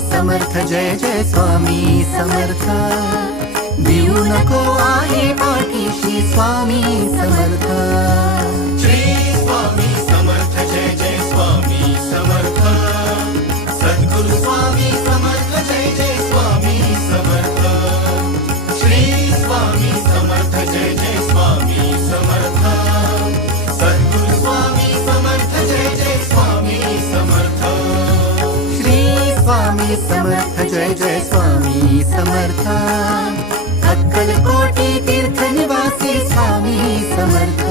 समर्थ जय जय स्वामी समर्थ देऊ नको आहे पाठीशी स्वामी समर्थ श्री स्वामी समर्थ जय जय स्वामी समर्थ सद्गुरु स्वामी समर्थ जय जय स्वामी समर्थ श्री स्वामी समर्थ जय जय स्वामी समर्थ सद्गुरु स्वामी समर्थ जय जय स्वामी समर्थ श्री स्वामी समर्थ जय जय स्वामी समर्थ अक्कलकोटी तीर्थ निवासी स्वामी समर्थ